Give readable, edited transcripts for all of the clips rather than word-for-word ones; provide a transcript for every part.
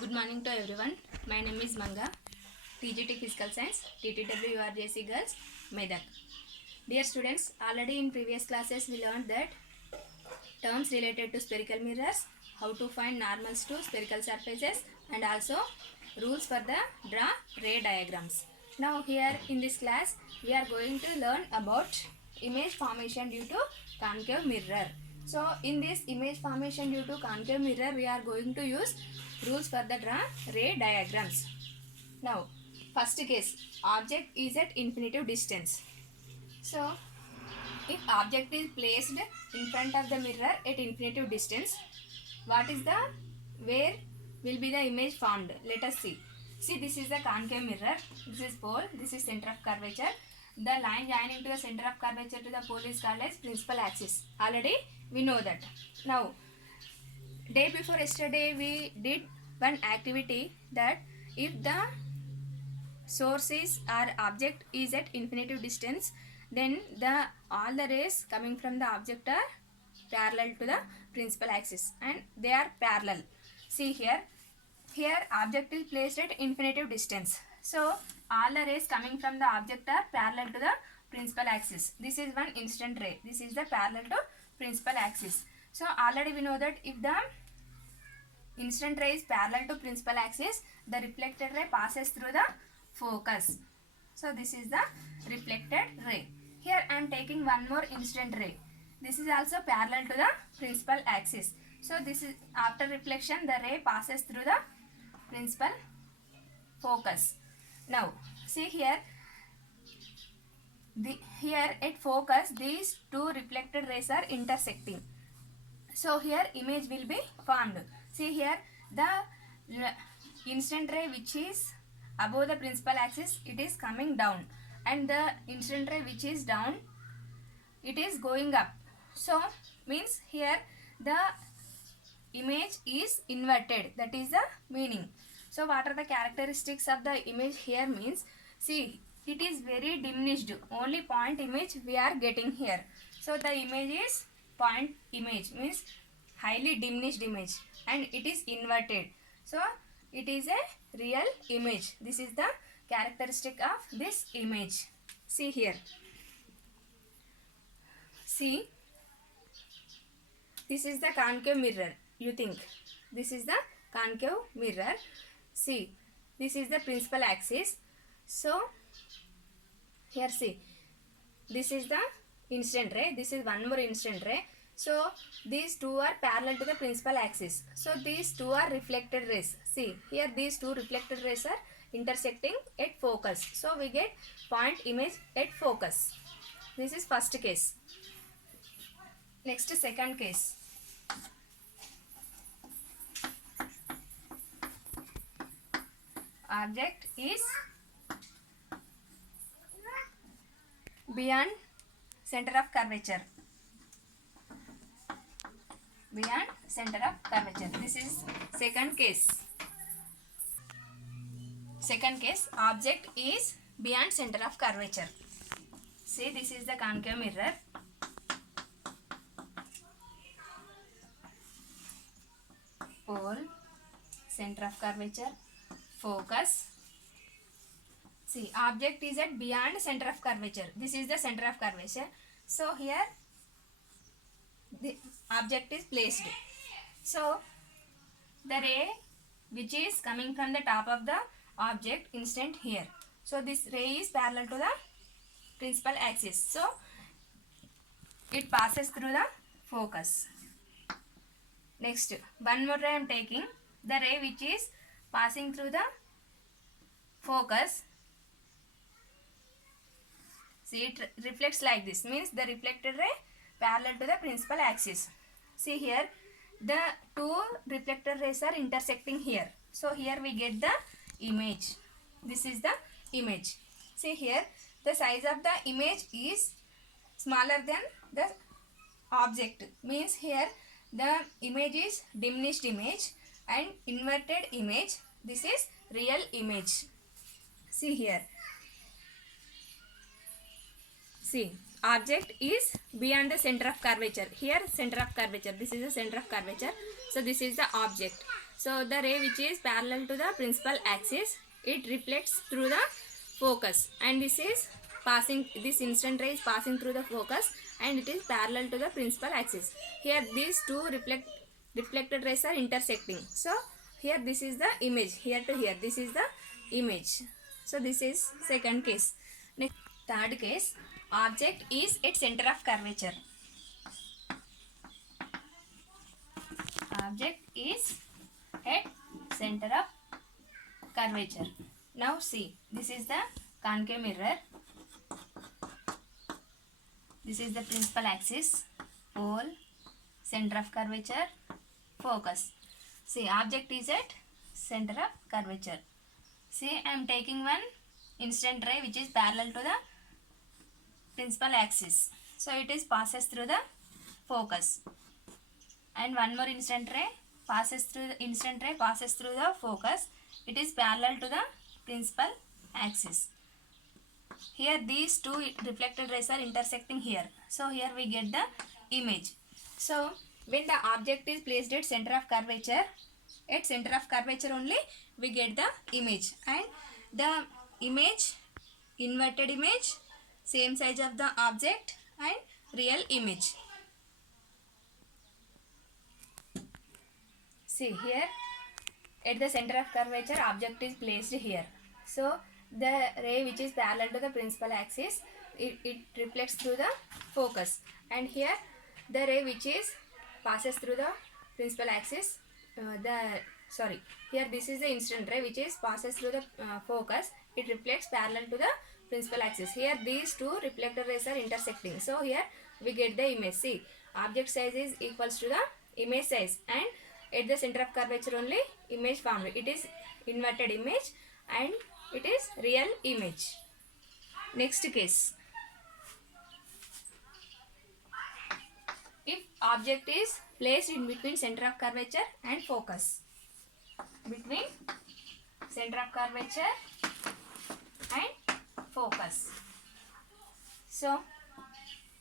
Good morning to everyone. My name is Manga, TGT Physical Science, TTW URJC Girls, Medak. Dear students, already in previous classes we learned that terms related to spherical mirrors, how to find normals to spherical surfaces, and also rules for the draw ray diagrams. Now here in this class we are going to learn about image formation due to concave mirror. So in this image formation due to concave mirror we are going to use rules for the draw ray diagrams. Now first case, object is at infinitive distance. So if object is placed in front of the mirror at infinitive distance, what is the where will be the image formed? Let us see. See, this is the concave mirror. This is pole. This is center of curvature. The line joining to the center of curvature to the pole is called as principal axis. Already we know that. Now, day before yesterday we did one activity that if the source is or object is at infinitive distance, then all the rays coming from the object are parallel to the principal axis and they are parallel. See here object is placed at infinitive distance, so all the rays coming from the object are parallel to the principal axis. This is one incident ray, this is the parallel to principal axis. So already we know that if the incident ray is parallel to principal axis, the reflected ray passes through the focus. So this is the reflected ray. Here I am taking one more incident ray. This is also parallel to the principal axis. So this is after reflection the ray passes through the principal focus. Now see here at focus these two reflected rays are intersecting. So here image will be formed. See here the incident ray which is above the principal axis, it is coming down, and the incident ray which is down, it is going up. So means here the image is inverted, that is the meaning. So what are the characteristics of the image here means, see it is very diminished, only point image we are getting here. So the image is point image, means highly diminished image, and it is inverted. So it is a real image. This is the characteristic of this image. See here. See, this is the concave mirror. You think this is the concave mirror. See, this is the principal axis. So here see, this is the incident ray. This is one more incident ray. So these two are parallel to the principal axis. So these two are reflected rays. See here these two reflected rays are intersecting at focus. So we get point image at focus. This is first case. Next second case. Object is beyond center of curvature. Beyond center of curvature. This is second case. Second case, object is beyond center of curvature. See, this is the concave mirror. Pole, center of curvature, focus. See, object is at beyond center of curvature. This is the center of curvature. So here the object is placed. So the ray which is coming from the top of the object instant here. So this ray is parallel to the principal axis. So it passes through the focus. Next, one more ray I am taking. The ray which is passing through the focus. See, it reflects like this. Means the reflected ray parallel to the principal axis. See here, the two reflected rays are intersecting here. So here we get the image. This is the image. See here, the size of the image is smaller than the object. Means here the image is diminished image and inverted image. This is real image. See here. See, object is beyond the center of curvature. Here center of curvature. This is the center of curvature. So this is the object. So the ray which is parallel to the principal axis, it reflects through the focus, and this instant ray is passing through the focus, and it is parallel to the principal axis. Here these two reflected rays are intersecting. So here this is the image, here to here this is the image. So this is second case. Next, third case, object is at center of curvature. Object is at center of curvature. Now see, this is the concave mirror. This is the principal axis, pole, center of curvature, focus. See, object is at center of curvature. See, I am taking one instant ray which is parallel to the principal axis. So it is passes through the focus. And one more instant ray passes through the focus. It is parallel to the principal axis. Here these two reflected rays are intersecting here. So here we get the image. So when the object is placed at center of curvature only we get the image, and the image, inverted image, same size of the object, and real image. See here, at the center of curvature object is placed here. So the ray which is parallel to the principal axis, it reflects through the focus, and here the ray which is passes through the principal axis, here this is the instant ray which is passes through the focus, it reflects parallel to the principal axis. Here these two reflected rays are intersecting. So here we get the image. See, object size is equals to the image size, and at the center of curvature only image formed. It is inverted image and it is real image. Next case, if object is placed in between center of curvature and focus, between center of curvature and focus. So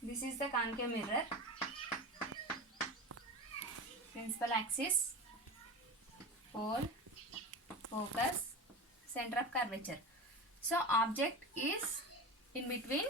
this is the concave mirror, principal axis, pole, focus, center of curvature. So object is in between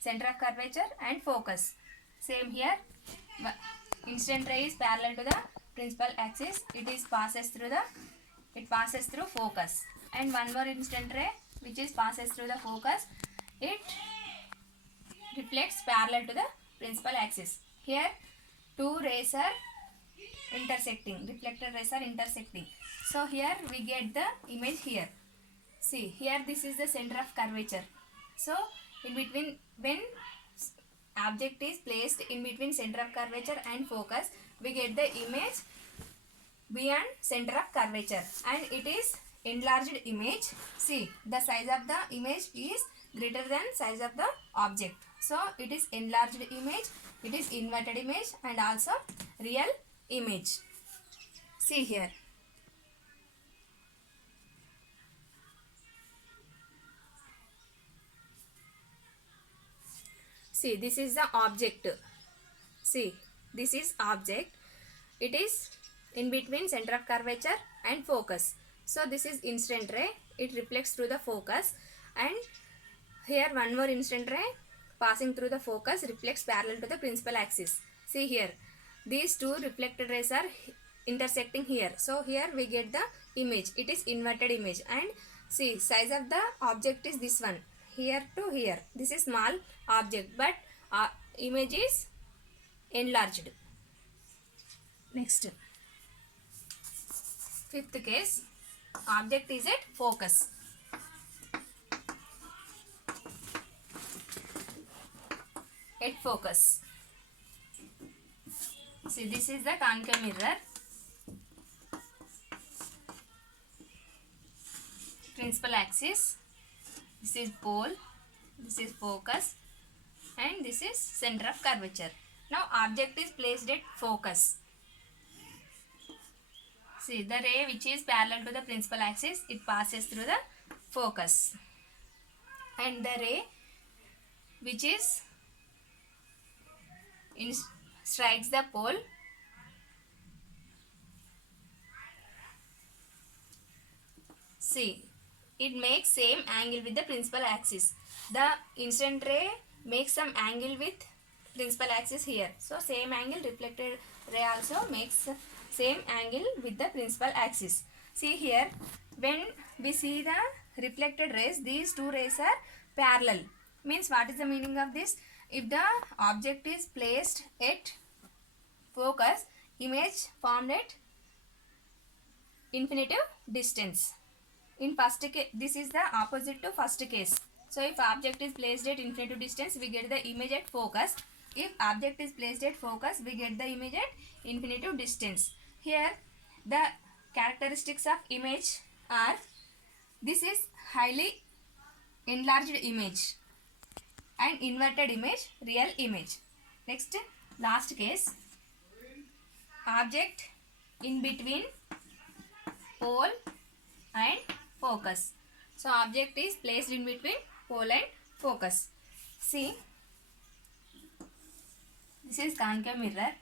center of curvature and focus. Same here, instant ray is parallel to the principal axis, it passes through focus, and one more instant ray which is passes through the focus, it reflects parallel to the principal axis. Here two rays are intersecting, reflected rays are intersecting. So here we get the image here. See, here this is the center of curvature. So in between, when object is placed in between center of curvature and focus, we get the image beyond center of curvature, and it is enlarged image. See, the size of the image is greater than size of the object. So it is enlarged image, it is inverted image, and also real image. See here. See, this is the object. See, this is object. It is in between center of curvature and focus. So this is instant ray. It reflects through the focus, and here one more instant ray passing through the focus reflects parallel to the principal axis. See here, these two reflected rays are intersecting here. So here we get the image. It is inverted image, and see, size of the object is this one, here to here. This is small object, but image is enlarged. Next, fifth case, object is at focus. At focus. See, this is the concave mirror, principal axis, this is pole, this is focus, and this is center of curvature. Now object is placed at focus. See, the ray which is parallel to the principal axis, it passes through the focus, and the ray which is strikes the pole, See, it makes same angle with the principal axis. The incident ray makes some angle with principal axis here. So same angle reflected ray also makes same angle with the principal axis. See here, when we see the reflected rays, these two rays are parallel. Means what is the meaning of this? If the object is placed at focus, image formed at infinitive distance. In first case, this is the opposite to first case. So if object is placed at infinitive distance, we get the image at focus. If object is placed at focus, we get the image at infinitive distance. Here the characteristics of image are, this is highly enlarged image and inverted image, real image. Next, last case, object in between pole and focus. So object is placed in between pole and focus. See, this is concave mirror.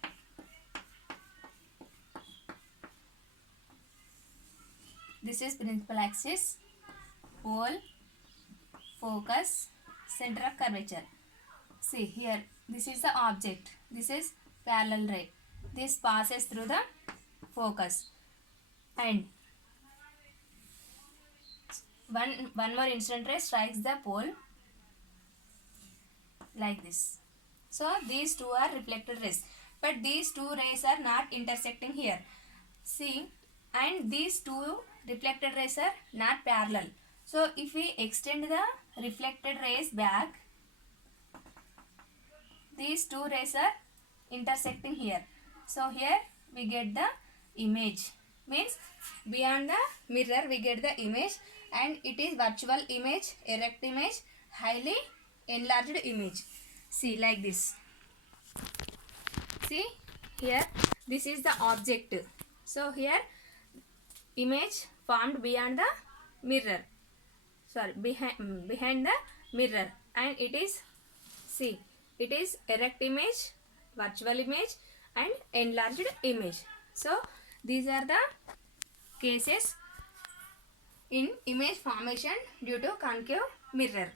This is principal axis, pole, focus, center of curvature. See here, this is the object. This is parallel ray. This passes through the focus, and one more incident ray strikes the pole like this. So these two are reflected rays, but these two rays are not intersecting here. See, and these two reflected rays are not parallel. So if we extend the reflected rays back, these two rays are intersecting here. So here we get the image. Means beyond the mirror we get the image, and it is virtual image, erect image, highly enlarged image. See, like this. See here, this is the object. So here image formed beyond the mirror, sorry, behind the mirror, and it is, see, it is erect image, virtual image and enlarged image. So these are the cases in image formation due to concave mirror.